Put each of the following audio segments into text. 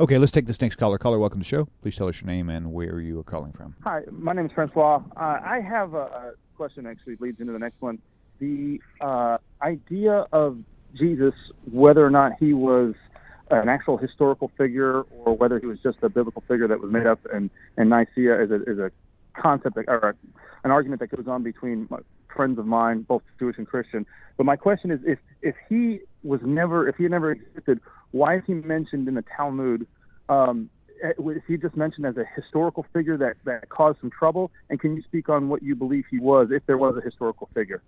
Okay, let's take this next caller. Caller, welcome to the show. Please tell us your name and where you are calling from. Hi, my name is Francois. I have a question actually leads into the next one. The idea of Jesus, whether or not he was an actual historical figure or whether he was just a biblical figure that was made up in Nicaea, is a concept or an argument that goes on between friends of mine, both Jewish and Christian. But my question is, if he had never existed, why is he mentioned in the Talmud? Is he just mentioned as a historical figure that caused some trouble? And can you speak on what you believe he was, if there was a historical figure?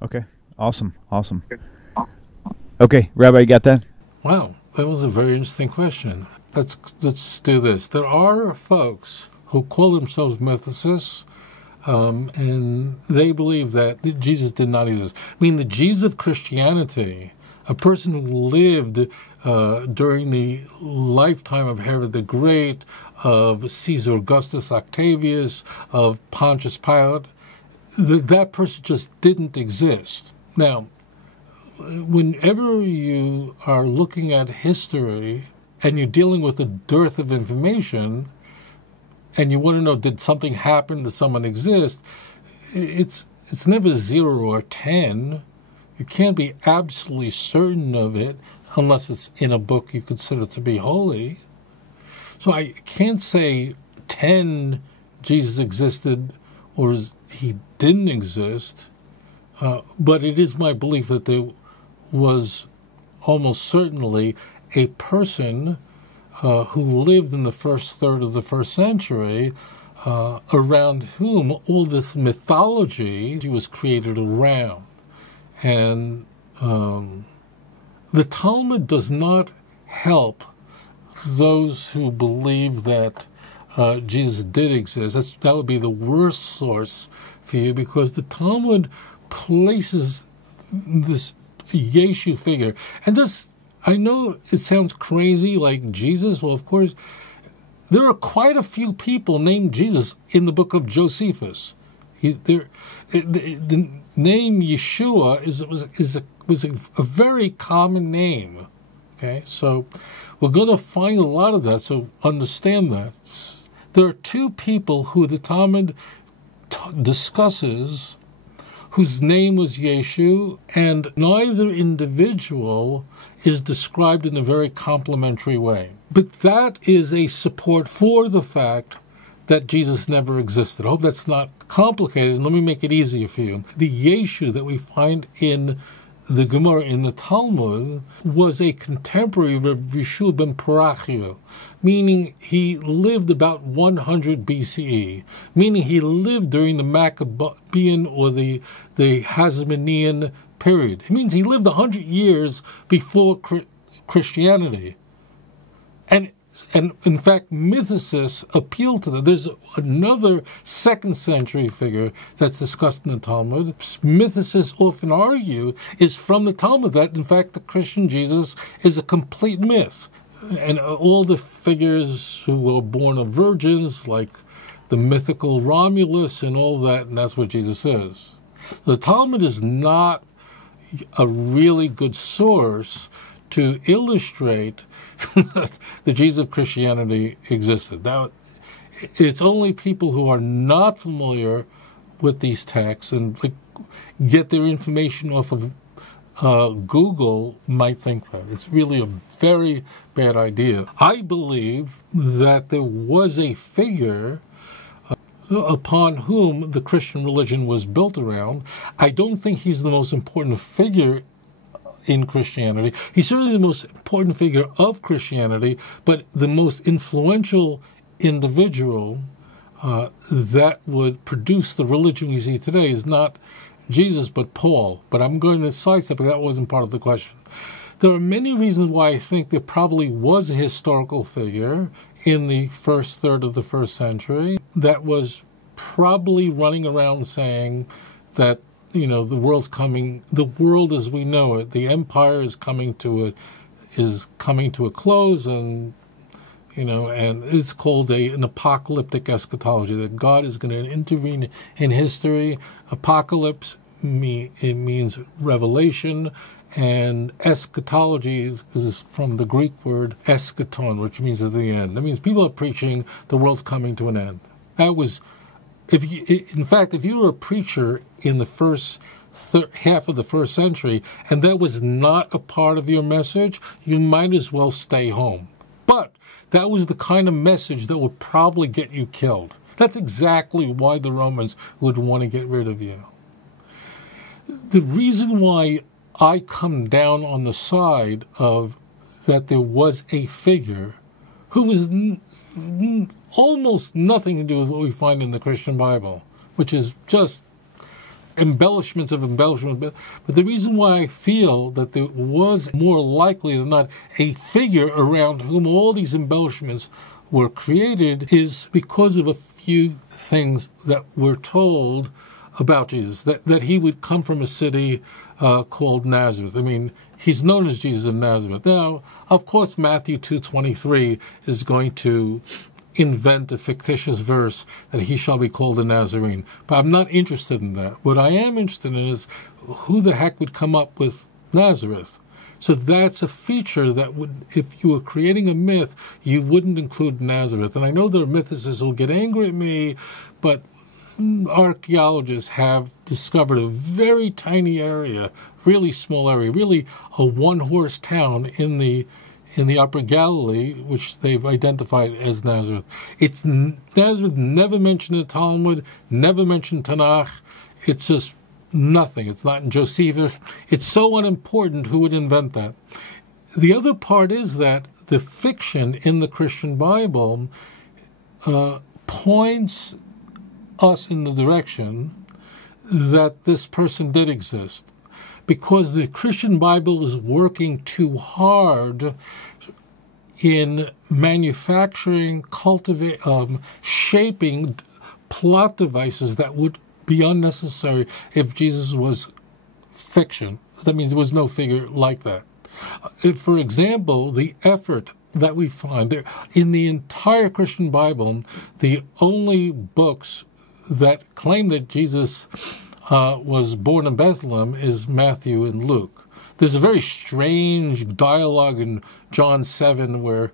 Okay, awesome. Okay, Rabbi, you got that? Wow, that was a very interesting question. Let's do this. There are folks who call themselves mythicists, and they believe that Jesus did not exist. I mean, the Jesus of Christianity, a person who lived during the lifetime of Herod the Great, of Caesar Augustus Octavius, of Pontius Pilate, that person just didn't exist. Now, whenever you are looking at history and you're dealing with a dearth of information, and you want to know, did something happen? Does someone exist? It's never 0 or 10. You can't be absolutely certain of it unless it's in a book you consider to be holy. So I can't say 10 Jesus existed or he didn't exist, but it is my belief that there was almost certainly a person who lived in the first third of the first century, around whom all this mythology was created around. And the Talmud does not help those who believe that Jesus did exist. That would be the worst source for you, because the Talmud places this Yeshu figure. And just, I know it sounds crazy, like Jesus. Well, of course, there are quite a few people named Jesus in the book of Josephus. The name Yeshua was a very common name. Okay, so we're going to find a lot of that. So understand that there are two people who the Talmud discusses, whose name was Yeshu, and neither individual is described in a very complimentary way. But that is a support for the fact that Jesus never existed. I hope that's not complicated, and let me make it easier for you. The Yeshu that we find in the Gemara, in the Talmud, was a contemporary of Yeshu ben Parachia, meaning he lived about 100 BCE, meaning he lived during the Maccabean or the Hasmonean period. It means he lived 100 years before Christianity. And in fact, mythicists appeal to that. There's another 2nd century figure that's discussed in the Talmud. Mythicists often argue is from the Talmud that, in fact, the Christian Jesus is a complete myth. And all the figures who were born of virgins, like the mythical Romulus and all that, and that's what Jesus is. The Talmud is not a really good source to illustrate that the Jesus of Christianity existed. Now, it's only people who are not familiar with these texts and get their information off of Google might think that. It's really a very bad idea. I believe that there was a figure upon whom the Christian religion was built around. I don't think he's the most important figure in Christianity. He's certainly the most important figure of Christianity, but the most influential individual that would produce the religion we see today is not Jesus, but Paul. But I'm going to sidestep, because that wasn't part of the question. There are many reasons why I think there probably was a historical figure in the first third of the first century that was probably running around saying that, the world as we know it, the empire is coming to a close, and and it's called an apocalyptic eschatology, that God is going to intervene in history. Apocalypse, it means revelation, And eschatology is from the Greek word eschaton, which means at the end. That means people are preaching the world's coming to an end. That was, in fact, if you were a preacher in the first half of the first century, and that was not a part of your message, you might as well stay home. But that was the kind of message that would probably get you killed. That's exactly why the Romans would want to get rid of you. The reason why I come down on the side of that there was a figure who was almost nothing to do with what we find in the Christian Bible, which is just embellishments of embellishments. But the reason why I feel that there was more likely than not a figure around whom all these embellishments were created is because of a few things that we're told about Jesus, that he would come from a city called Nazareth. I mean, he's known as Jesus of Nazareth. Now, of course, Matthew 2:23 is going to invent a fictitious verse that he shall be called a Nazarene. But I'm not interested in that. What I am interested in is who the heck would come up with Nazareth. So that's a feature that would, if you were creating a myth, you wouldn't include Nazareth. And I know there are mythicists who will get angry at me, but archaeologists have discovered a very tiny area, really small area, really a one-horse town in the Upper Galilee, which they've identified as Nazareth. It's Nazareth, never mentioned in the Talmud, never mentioned Tanakh. It's just nothing. It's not in Josephus. It's so unimportant. Who would invent that? The other part is that the fiction in the Christian Bible points us in the direction that this person did exist, because the Christian Bible is working too hard in manufacturing, shaping plot devices that would be unnecessary if Jesus was fiction. That means there was no figure like that. For example, the effort that we find there in the entire Christian Bible, the only books that claim that Jesus was born in Bethlehem is Matthew and Luke. There's a very strange dialogue in John 7 where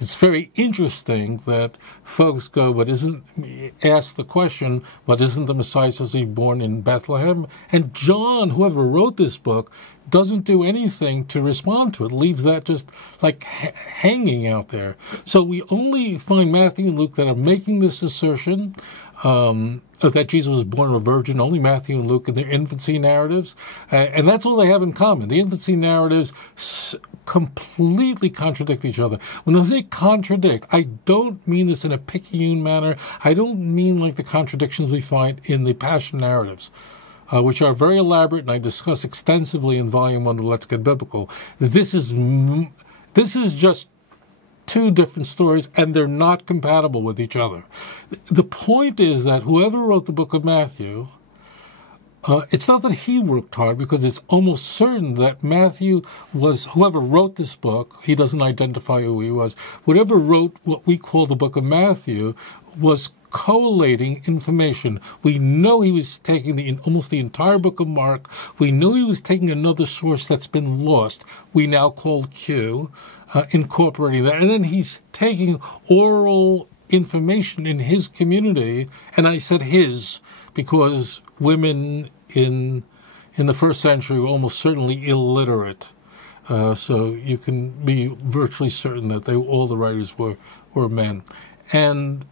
it's very interesting that folks go, ask the question, but isn't the Messiah supposed to be born in Bethlehem? And John, whoever wrote this book, doesn't do anything to respond to it, leaves that just like hanging out there. So we only find Matthew and Luke that are making this assertion that Jesus was born of a virgin, only Matthew and Luke in their infancy narratives. And that's all they have in common. The infancy narratives completely contradict each other. When I say contradict, I don't mean this in a picayune manner. I don't mean like the contradictions we find in the Passion narratives, which are very elaborate, and I discuss extensively in Volume 1 of Let's Get Biblical. This is just two different stories, and they're not compatible with each other. The point is that whoever wrote the book of Matthew, it's not that he worked hard, because it's almost certain that Matthew was, whoever wrote this book, he doesn't identify who he was, whoever wrote what we call the book of Matthew was collating information. We know he was taking almost the entire book of Mark. We know he was taking another source that's been lost, we now call Q, incorporating that. And then he's taking oral information in his community, and I said his because women in the first century were almost certainly illiterate. So you can be virtually certain that all the writers were men. And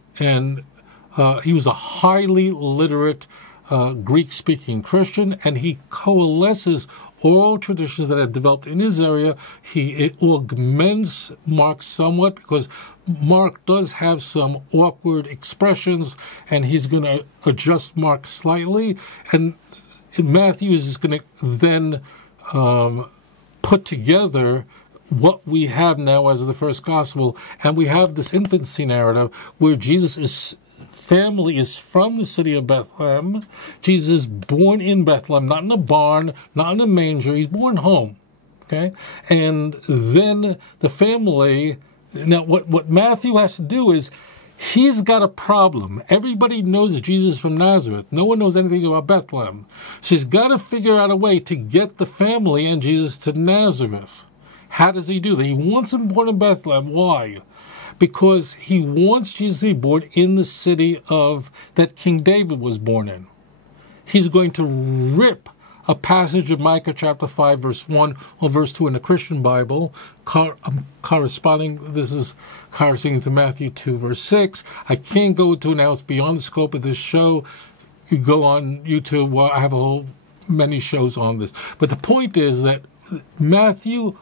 he was a highly literate Greek-speaking Christian, and he coalesces all traditions that had developed in his area. It augments Mark somewhat, because Mark does have some awkward expressions, and he's going to adjust Mark slightly. And Matthew is going to then put together what we have now as the first gospel, and we have this infancy narrative where Jesus' family is from the city of Bethlehem. Jesus is born in Bethlehem, not in a barn, not in a manger. He's born home, okay? And then the family, now what Matthew has to do is He's got a problem. Everybody knows Jesus from Nazareth. No one knows anything about Bethlehem. So he's got to figure out a way to get the family and Jesus to Nazareth. How does he do that? He wants him born in Bethlehem. Why? Because he wants Jesus to be born in the city that King David was born in. He's going to rip a passage of Micah chapter 5, verse 1 or verse 2 in the Christian Bible, corresponding to Matthew 2, verse 6. I can't go to now, it's beyond the scope of this show. You go on YouTube, well, I have many shows on this. But the point is that Matthew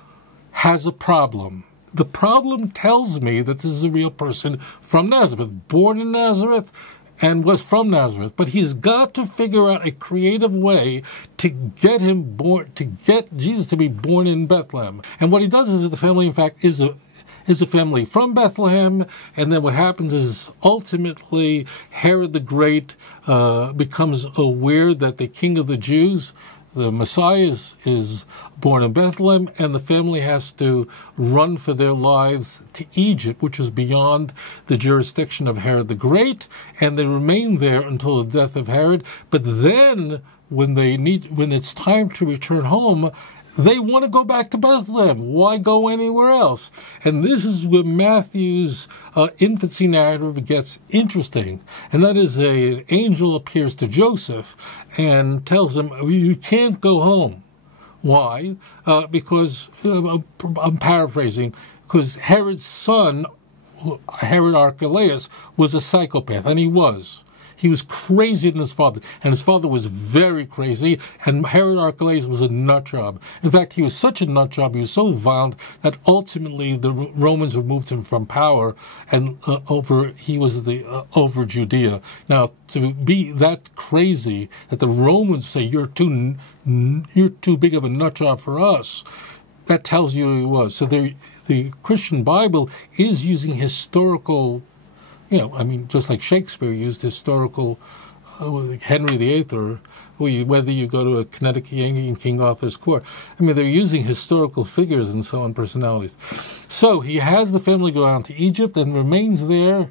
has a problem. The problem tells me that this is a real person from Nazareth, born in Nazareth, and was from Nazareth, but he's got to figure out a creative way to get Jesus to be born in Bethlehem. And what he does is that the family, in fact, is a family from Bethlehem, and then what happens is ultimately Herod the Great becomes aware that the King of the Jews, the Messiah, is born in Bethlehem, and the family has to run for their lives to Egypt, which is beyond the jurisdiction of Herod the Great, and they remain there until the death of Herod. But then, when it's time to return home, they want to go back to Bethlehem. Why go anywhere else? And this is where Matthew's infancy narrative gets interesting. And that is an angel appears to Joseph and tells him, you can't go home. Why? Because, I'm paraphrasing, because Herod's son, Herod Archelaus, was a psychopath, and he was. He was crazier than his father, and his father was very crazy, and Herod Archelaus was a nut job. In fact, he was such a nut job, he was so violent, that ultimately the Romans removed him from power, and he was over Judea. Now, to be that crazy that the Romans say, you're too big of a nut job for us, that tells you who he was. So the Christian Bible is using historical, just like Shakespeare used historical, Henry VIII, or whether you go to a Connecticut Yankee in King Arthur's court. They're using historical figures and so on, personalities. So he has the family go down to Egypt and remains there,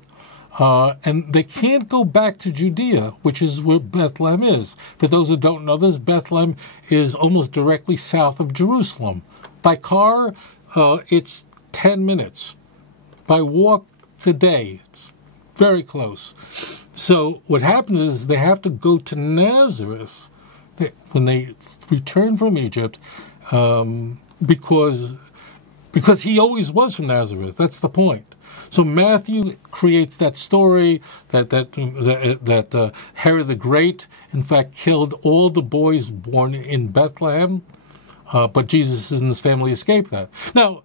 and they can't go back to Judea, which is where Bethlehem is. For those who don't know this, Bethlehem is almost directly south of Jerusalem. By car, it's 10 minutes. By walk, today, it's very close. So what happens is they have to go to Nazareth when they return from Egypt, because he always was from Nazareth. That's the point. So Matthew creates that story that Herod the Great, in fact, killed all the boys born in Bethlehem, but Jesus and his family escaped that. Now,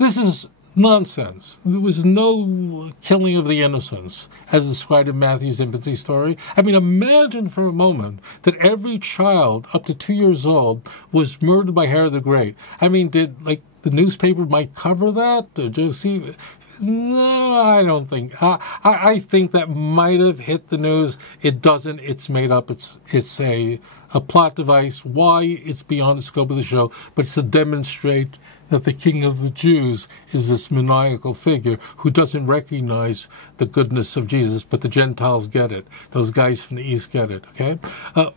this is nonsense. There was no killing of the innocents, as described in Matthew's infancy story. Imagine for a moment that every child up to 2 years old was murdered by Herod the Great. Did the newspaper might cover that? Or just see? No, I don't think. I think that might have hit the news. It doesn't. It's made up. It's a plot device. Why? It's beyond the scope of the show. But it's to demonstrate that the King of the Jews is this maniacal figure who doesn't recognize the goodness of Jesus, but the Gentiles get it. Those guys from the East get it, okay?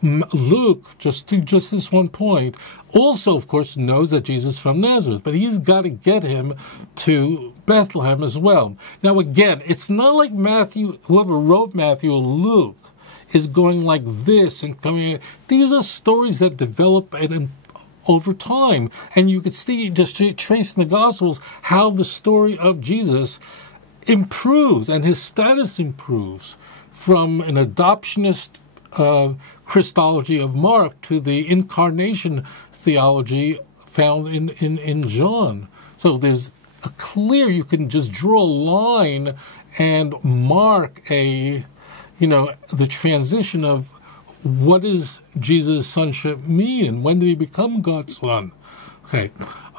Luke, just this one point, also, of course, knows that Jesus is from Nazareth, but he's got to get him to Bethlehem as well. Now, again, it's not like Matthew, whoever wrote Matthew or Luke, is going like this and coming. These are stories that develop over time, and you could see, just trace in the Gospels, how the story of Jesus improves and his status improves from an adoptionist Christology of Mark to the incarnation theology found in John. So there's a clear, you can just draw a line and mark the transition of what does Jesus' sonship mean, and when did he become God's son? Okay.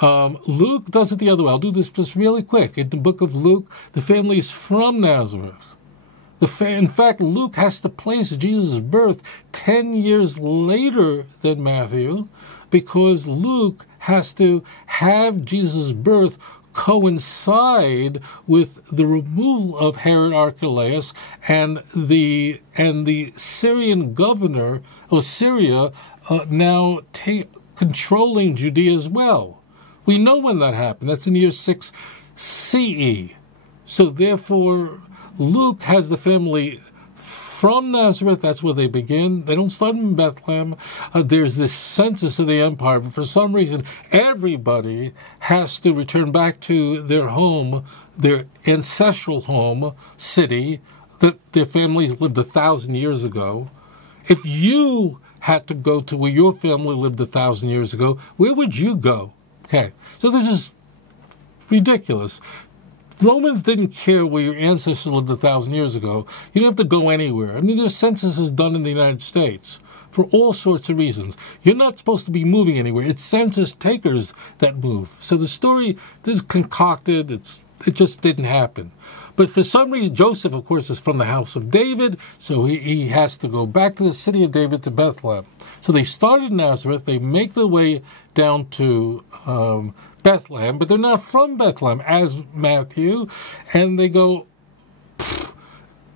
Luke does it the other way. I'll do this just really quick. In the book of Luke, the family is from Nazareth. In fact, Luke has to place Jesus' birth 10 years later than Matthew, because Luke has to have Jesus' birth coincide with the removal of Herod Archelaus and the Syrian governor of Syria now controlling Judea as well. We know when that happened. That's in the year 6 CE. So therefore, Luke has the family from Nazareth. That's where they begin. They don't start in Bethlehem. There's this census of the empire, but for some reason, everybody has to return back to their home, their ancestral home, city, that their families lived 1,000 years ago. If you had to go to where your family lived 1,000 years ago, where would you go? Okay, so this is ridiculous. Romans didn't care where your ancestors lived 1,000 years ago. You don't have to go anywhere. I mean, there's censuses done in the United States for all sorts of reasons. You're not supposed to be moving anywhere. It's census takers that move. So the story is concocted. It just didn't happen. But for some reason, Joseph, of course, is from the house of David, so he has to go back to the city of David, to Bethlehem. So they started in Nazareth. They make their way down to Bethlehem, but they're not from Bethlehem, as Matthew. And they go,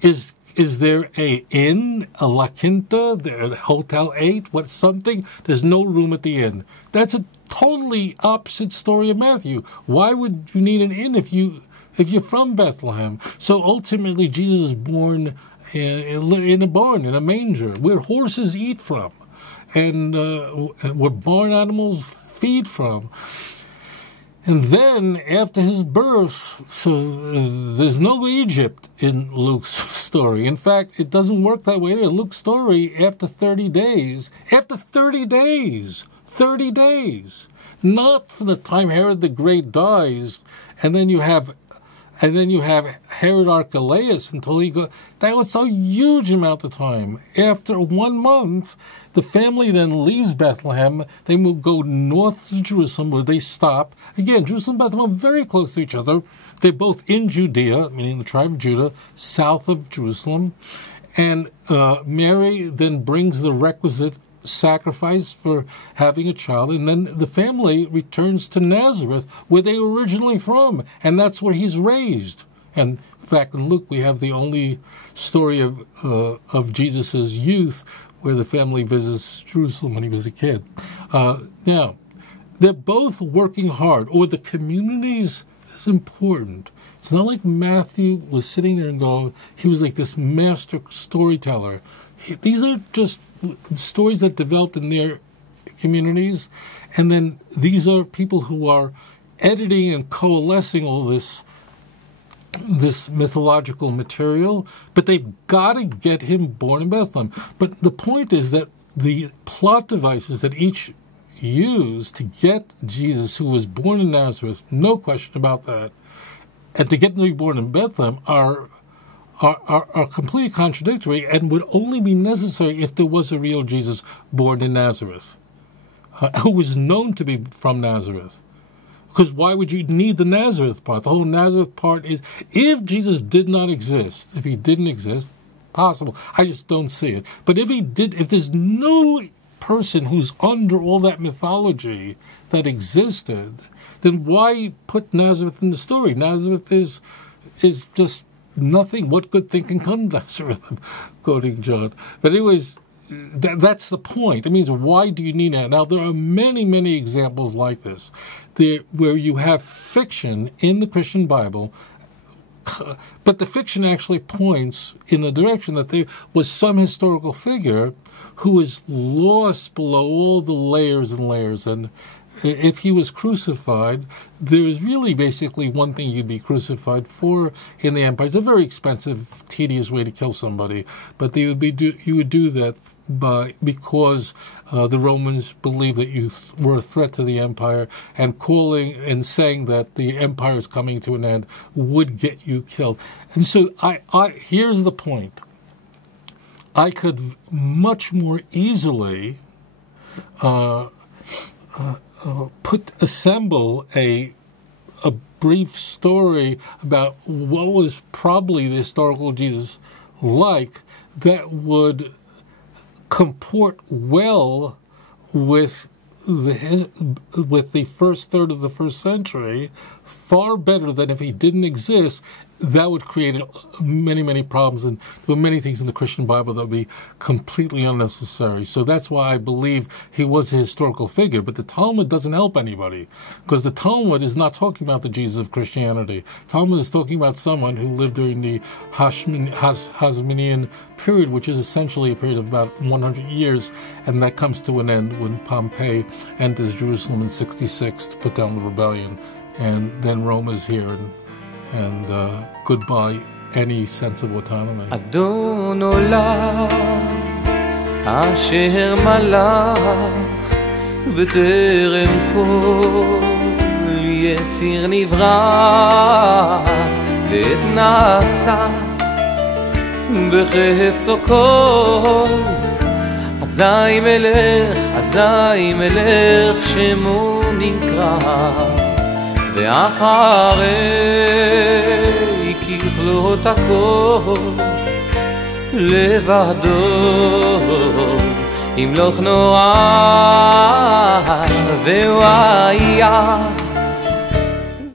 is there a inn, a La Quinta, a Hotel 8, what something? There's no room at the inn. That's a totally opposite story of Matthew. Why would you need an inn if you're from Bethlehem? So ultimately, Jesus is born in a barn, in a manger, where horses eat from, and where barn animals feed from. And then, after his birth, so there's no Egypt in Luke's story. In fact, it doesn't work that way. In Luke's story, after 30 days, 30 days, not from the time Herod the Great dies, and then you have Herod Archelaus until he goes. That was a huge amount of time. After 1 month, the family then leaves Bethlehem. They will go north to Jerusalem, where they stop. Again, Jerusalem and Bethlehem are very close to each other. They're both in Judea, meaning the tribe of Judah, south of Jerusalem. And Mary then brings the requisite sacrifice for having a child, and then the family returns to Nazareth, where they were originally from, and that's where he's raised. And in fact, in Luke, we have the only story of Jesus' youth where the family visits Jerusalem when he was a kid. Now, they're both working hard, or the communities is important. It's not like Matthew was sitting there and going, he was like this master storyteller. These are just stories that developed in their communities, and then these are people who are editing and coalescing all this mythological material, but they've got to get him born in Bethlehem. But the point is that the plot devices that each used to get Jesus, who was born in Nazareth, no question about that, and to get him to be born in Bethlehem are completely contradictory, and would only be necessary if there was a real Jesus born in Nazareth, who was known to be from Nazareth. Because why would you need the Nazareth part? The whole Nazareth part is, if Jesus did not exist, if he didn't exist, possible. I just don't see it. But if he did, if there's no person who's under all that mythology that existed, then why put Nazareth in the story? Nazareth is just nothing. What good thing can come to Nazareth? I'm quoting John. But anyways, that's the point. It means, why do you need that? Now, there are many, many examples like this, where you have fiction in the Christian Bible, but the fiction actually points in the direction that there was some historical figure who was lost below all the layers and layers. And if he was crucified, there's really basically one thing you'd be crucified for in the empire. It's a very expensive, tedious way to kill somebody, but you would do that because the Romans believed that you were a threat to the empire, and calling and saying that the empire is coming to an end would get you killed. And so here's the point. I could much more easily assemble a brief story about what was probably the historical Jesus like that would comport well with with the first third of the first century, far better than if he didn't exist. That would create many, many problems, and there were many things in the Christian Bible that would be completely unnecessary. So that's why I believe he was a historical figure. But the Talmud doesn't help anybody, because the Talmud is not talking about the Jesus of Christianity. Talmud is talking about someone who lived during the Hasmonean period, which is essentially a period of about 100 years, and that comes to an end when Pompey enters Jerusalem in 66 to put down the rebellion, and then Rome is here, and goodbye any sense of autonomy. אדון עולם אשר מלך בטרם כל יציר נברא לעת נעשה בחפצו כל אזי מלך שמו נקרא ואחרי ככלות הכל לבדו ימלוך נורא והוא היה